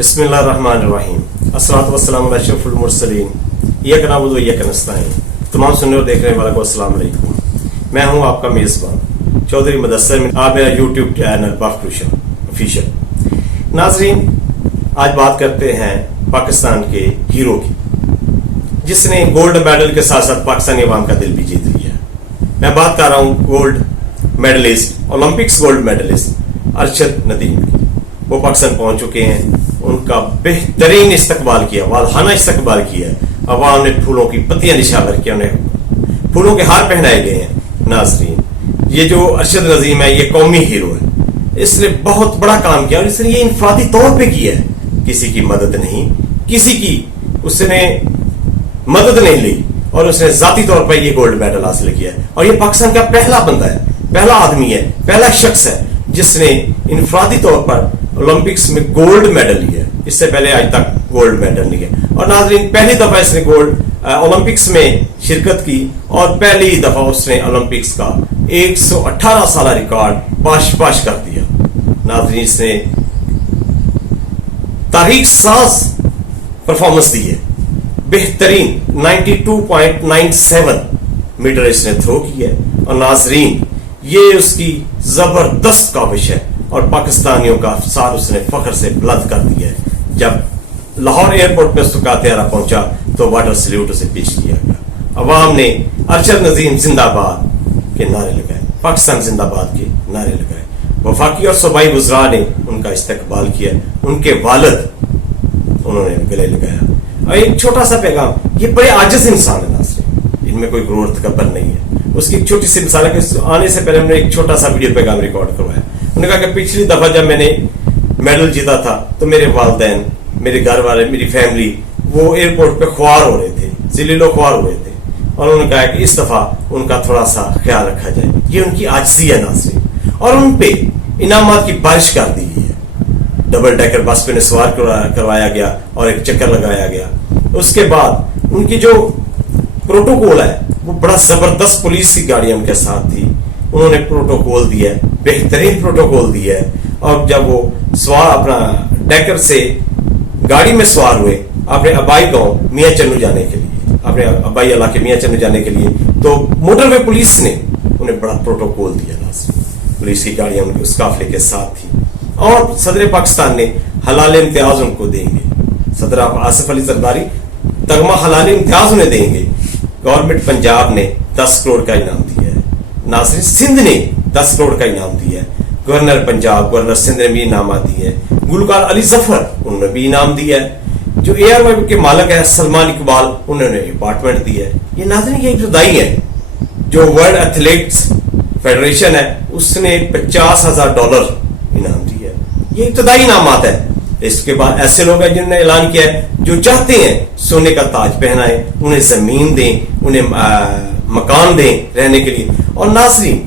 बिस्मिल्लाहिर्रहमानिर्रहीम अस्सलातु वस्सलामु अला अशरफिल मुरसलीन इय्याका नअबुदु व इय्याका नस्तईन। तमाम सुनने और देखने वालों को अस्सलाम वालेकुम। मैं हूं आपका मेज़बान चौधरी मुदस्सिर। आप मेरा यूट्यूब चैनल बफ ट्यूशन ऑफिशियल। नाजरीन, आज बात करते हैं पाकिस्तान के हीरो की, जिसने गोल्ड मेडल के साथ साथ पाकिस्तानी अवाम का दिल भी जीत लिया। मैं बात कर रहा हूं gold medalist, Olympics gold medalist Arshad Nadeem की। वो पाकिस्तान पहुंच चुके हैं। उनका बेहतरीन इस्तकबाल किया, वालहाना इस्तकबाल किया। अवाम ने फूलों की पत्तियां निशावर किया, उन्हें फूलों के हार पहनाए गए हैं। नाजरीन, ये जो अरशद नदीम है, ये कौमी हीरो है। इसने बहुत बड़ा काम किया और इसने ये इनफरादी तौर पे किया है। किसी की मदद नहीं, किसी की उसने मदद नहीं ली और उसने जाती तौर पर ये गोल्ड मेडल हासिल किया है। और ये पाकिस्तान का पहला बंदा है, पहला आदमी है, पहला शख्स है जिसने इनफरादी तौर पर ओलंपिक्स में गोल्ड मेडल लिया। इससे पहले आज तक गोल्ड मेडल नहीं है। और नाजरीन, पहली दफा इसने गोल्ड ओलंपिक्स में शिरकत की और पहली दफा उसने ओलंपिक्स का 118 साल रिकॉर्ड पाश कर दिया। नाजरीन, इसने तारीख साज परफॉर्मेंस दी है। बेहतरीन 92.97 मीटर इसने थ्रो की है। और नाजरीन, ये उसकी जबरदस्त काविश है और पाकिस्तानियों का सार उसने फख्र से बुलंद कर दिया है। जब लाहौर एयरपोर्ट पे उसका त्यारा पहुंचा तो वाटर सल्यूट उसे पेश किया गया। अवाम ने अरशद नदीम जिंदाबाद के नारे लगाए, पाकिस्तान जिंदाबाद के नारे लगाए। वफाकी और सूबाई वज़रा ने उनका इस्तकबाल किया, उनके वालिद उन्होंने गले लगाया। और एक छोटा सा पैगाम, ये बड़े आजिज इंसान है नाज़रीन, इनमें कोई गुरूर तकब्बुर नहीं है। उसकी एक छोटी सी मिसाल है कि आने से पहले हमने एक छोटा सा वीडियो पैगाम रिकॉर्ड करवाया। उन्होंने कहा कि पिछली दफा जब मैंने मेडल जीता था तो मेरे वालिदैन, मेरे घर वाले, मेरी फैमिली वो एयरपोर्ट पे ख्वार हो रहे थे, जिलीलो ख्वार हुए थे। और उन्होंने कहा कि इस दफा उनका थोड़ा सा ख्याल रखा जाए। ये उनकी आजिज़ी है नाज़रीन। और उन पे इनामात की बारिश कर दी है। डबल डेकर बस पे सवार करवाया गया और एक चक्कर लगाया गया। उसके बाद उनकी जो प्रोटोकॉल है वो बड़ा जबरदस्त, पुलिस की गाड़ियां उनके साथ थी। उन्होंने प्रोटोकॉल दिया है, बेहतरीन प्रोटोकॉल दिया है। और जब वो सवार अपना डेकर से गाड़ी में सवार हुए अपने अबाई गांव मियां चन्नू जाने के लिए, अपने अबाई इलाके मियां चन्नू जाने के लिए, तो मोटरवे पुलिस ने उन्हें बड़ा प्रोटोकॉल दिया। पुलिस की गाड़ियां उनके उस काफिले के साथ थी। और सदर पाकिस्तान ने हलाल इम्तियाज उनको देंगे। सदर आसिफ अली जरदारी तगमा हलाल इम्तियाज उन्हें देंगे। गवर्नमेंट पंजाब ने 10 करोड़ का इनाम दिया है। नाज़रीन, सिंध ने 10 करोड़ का इनाम दिया है। गवर्नर पंजाब, गवर्नर सिंध ने भी इनाम दिए हैं। गुलकार अली जफर, उन्होंने भी इनाम दिया है। जो एयरवाई के मालिक है सलमान इकबाल, उन्होंने अपार्टमेंट दिया है। ये नाज़रीन, ये इब्तदाई है। जो वर्ल्ड एथलेटिक्स फेडरेशन है उसने $50,000 इनाम दिया है। ये इब्तदाई इनामात है। इसके बाद ऐसे लोग हैं जिन्होंने ऐलान किया है जो चाहते हैं सोने का ताज पहनाए, उन्हें जमीन दें, उन्हें मकान दें रहने के लिए। और नाज़रीन,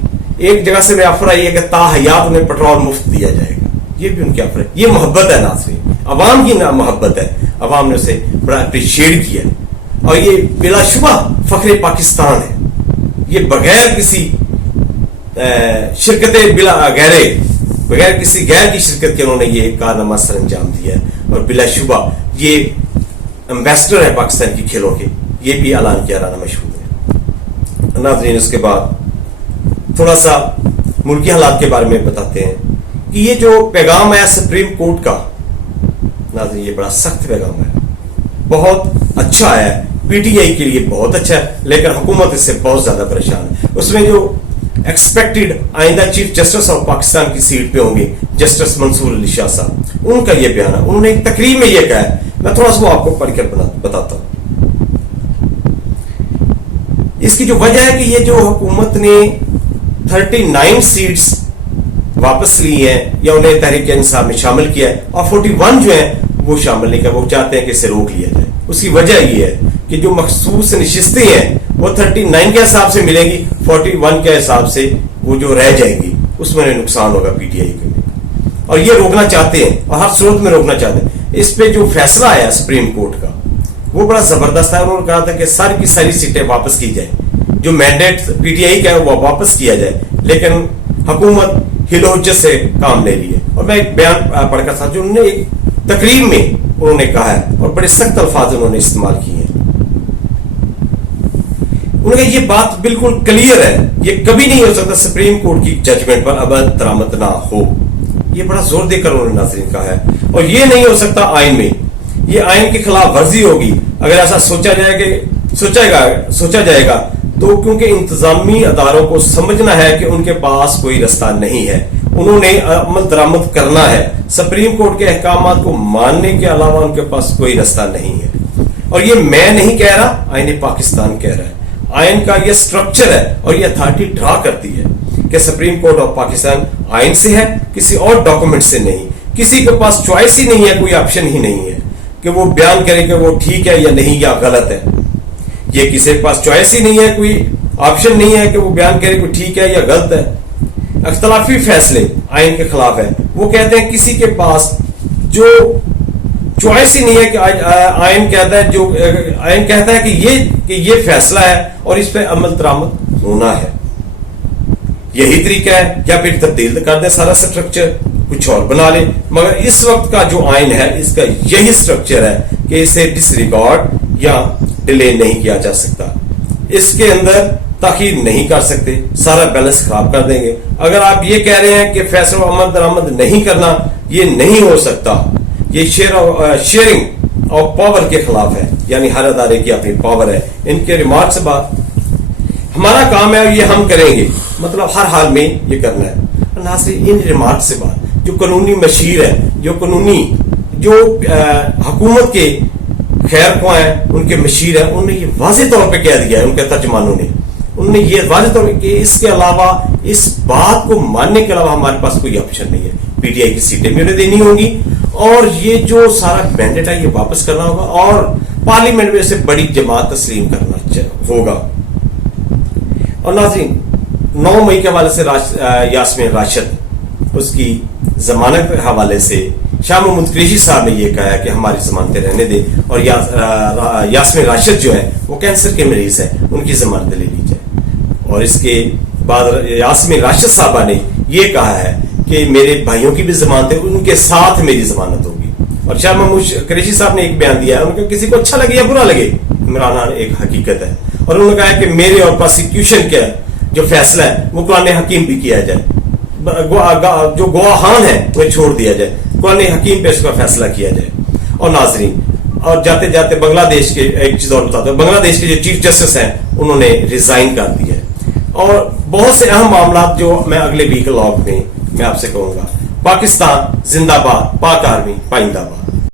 एक जगह से ऑफर आई है कि ताहयात उन्हें पेट्रोल मुफ्त दिया जाएगा। ये भी उनकी ऑफर है। ये मोहब्बत है नाज़रीन, अवाम की मोहब्बत है। अवाम ने उसे बड़ा अप्रिशिएट किया और ये बिलाशुबा फख्रे पाकिस्तान है। ये बगैर किसी शिरकत बगैर किसी गैर की शिरकत के उन्होंने ये कारनामा सर अंजाम दिया है। और बिलाशुबा ये एम्बेसडर है पाकिस्तान की खेलों के। ये भी ऐलान किया राना मशहूद ने। नाज़रीन, उसके बाद थोड़ा सा मुल्की हालात के बारे में बताते हैं कि ये जो पैगाम है सुप्रीम कोर्ट का, नाज़रीन, ये बड़ा सख्त पैगाम है, बहुत अच्छा है। पीटीआई के लिए बहुत अच्छा है, लेकिन हुकूमत इससे बहुत ज्यादा परेशान है। उसमें जो एक्सपेक्टेड आइंदा चीफ जस्टिस ऑफ पाकिस्तान की सीट पे होंगे जस्टिस मंसूर अली शाह साहब, उनका यह बयान है। उन्होंने एक तकरीर में यह कहा है, मैं थोड़ा सा आपको पढ़कर बताता हूं। इसकी जो वजह है कि ये जो हुकूमत ने 39 सीट्स वापस ली है या उन्हें तहरीक इंसाफ में शामिल किया है और 41 जो है वो शामिल नहीं किया। वो चाहते हैं कि इसे रोक लिया जाए। उसकी वजह ये है कि जो मखसूस नशिस्तें हैं वो 39 के हिसाब से मिलेंगी, 41 के हिसाब से वो जो रह जाएंगी उसमें नुकसान होगा पीटीआई को। और ये रोकना चाहते हैं और हर सूरत में रोकना चाहते हैं। इस पे जो फैसला आया सुप्रीम कोर्ट का वो बड़ा जबरदस्त है। उन्होंने कहा था कि सारी की सारी सीटें वापस की जाए, जो मैंडेट पीटीआई का है वो वापस किया जाए, लेकिन हुकूमत हिलोजत से काम ले लिए। और मैं एक बयान पढ़कर था जो उन्होंने एक تقریب میں انہوں نے کہا ہے اور بڑے سخت الفاظ انہوں نے استعمال کیے ہیں. انہوں نے یہ بات بالکل کلیئر ہے, یہ کبھی نہیں ہو سکتا سپریم کورٹ کی ججمنٹ پر عمل درآمد نہ ہو. یہ بڑا زور دے کر انہوں نے ناظرین کہا ہے. اور یہ نہیں ہو سکتا آئین میں, یہ آئین کی خلاف ورزی ہوگی اگر ایسا سوچا جائے گا تو, کیونکہ انتظامی اداروں کو سمجھنا ہے کہ ان کے پاس کوئی رستہ نہیں ہے, انہوں نے عمل درآمد کرنا ہے. سپریم کورٹ کے احکامات کو ماننے کے علاوہ ان کے پاس کوئی رستہ نہیں ہے. اور یہ میں نہیں کہہ رہا, آئین پاکستان کہہ رہا ہے. آئین کا یہ سٹرکچر ہے اور یہ اتھارٹی ڈرا کرتی ہے کہ سپریم کورٹ آف پاکستان آئین سے ہے, کسی اور ڈاکومنٹ سے نہیں. کسی کے پاس چوائس ہی نہیں ہے, کوئی آپشن ہی نہیں ہے کہ وہ بیان کرے کہ وہ ٹھیک ہے یا نہیں یا غلط ہے. یہ کسی کے پاس چوائس ہی نہیں ہے, کوئی آپشن نہیں ہے کہ وہ بیان کرے کہ ٹھیک ہے یا غلط ہے. اختلافی فیصلے آئین کے خلاف ہے. وہ کہتے ہیں کسی کے پاس جو چوائس ہی نہیں ہے کہ آئین کہتا ہے کہ یہ فیصلہ ہے اور اس پہ عمل درآمد ہونا ہے. یہی طریقہ ہے, یا پھر تبدیل کر دیں سارا سٹرکچر, کچھ اور بنا لیں. مگر اس وقت کا جو آئین ہے اس کا یہی سٹرکچر ہے کہ اسے ڈس ریگارڈ یا ڈیلے نہیں کیا جا سکتا. اس کے اندر تاخیر نہیں کر سکتے, سارا بیلنس خراب کر دیں گے. اگر آپ یہ کہہ رہے ہیں کہ فیصلہ عمل درآمد نہیں کرنا, یہ نہیں ہو سکتا. یہ شیئرنگ آف پاور کے خلاف ہے, یعنی ہر ادارے کی اپنی پاور ہے. ان کے ریمارک سے بات ہمارا کام ہے اور یہ ہم کریں گے, مطلب ہر حال میں یہ کرنا ہے. ناصرین, ان ریمارک سے بات جو قانونی مشیر ہے, جو حکومت کے خیر خواہ ہیں, ان کے مشیر ہیں, انہوں نے یہ واضح طور پہ کہہ دیا ہے, ان کے ترجمانوں نے, انہوں نے یہ واضح طور پہ کہ اس کے علاوہ, اس بات کو ماننے کے علاوہ ہمارے پاس کوئی آپشن نہیں ہے. پی ٹی آئی کی سیٹیں بھی انہیں دینی ہوں گی اور یہ جو سارا مینڈیٹ ہے یہ واپس کرنا ہوگا اور پارلیمنٹ میں سے بڑی جماعت تسلیم کرنا ہوگا. اور ناظرین, 9 مئی کے حوالے سے یاسمین راشد, اس کی ضمانت کے حوالے سے شاہ محمود قریشی صاحب نے یہ کہا ہے کہ ہماری ضمانتیں رہنے دیں اور یاسمین راشد جو ہے وہ کینسر کے مریض ہے, ان کی ضمانتیں لے لی جائے. اور اس کے بعد یاسمین راشد صاحبہ نے یہ کہا ہے کہ میرے بھائیوں کی بھی ضمانت ہے, ان کے ساتھ میری ضمانت ہوگی. اور شاہ محمود قریشی صاحب نے ایک بیان دیا ہے, ان کو کسی کو اچھا لگے یا برا لگے, عمران ایک حقیقت ہے. اور انہوں نے کہا ہے کہ میرے اور پروسیکیوشن کا جو فیصلہ ہے وہ قرآن حکیم بھی کیا جائے, جو گواہان ہیں وہ چھوڑ دیا جائے, قرآن حکیم پہ اس کا فیصلہ کیا جائے. اور ناظرین, اور جاتے جاتے بنگلہ دیش کے ایک چیز اور بتاتا ہوں, بنگلہ دیش کے جو چیف جسٹس ہیں انہوں نے ریزائن کر دیا ہے. اور بہت سے اہم معاملات جو میں اگلے ویک لاگ میں آپ سے کہوں گا. پاکستان زندہ باد, پاک آرمی پائندہ باد.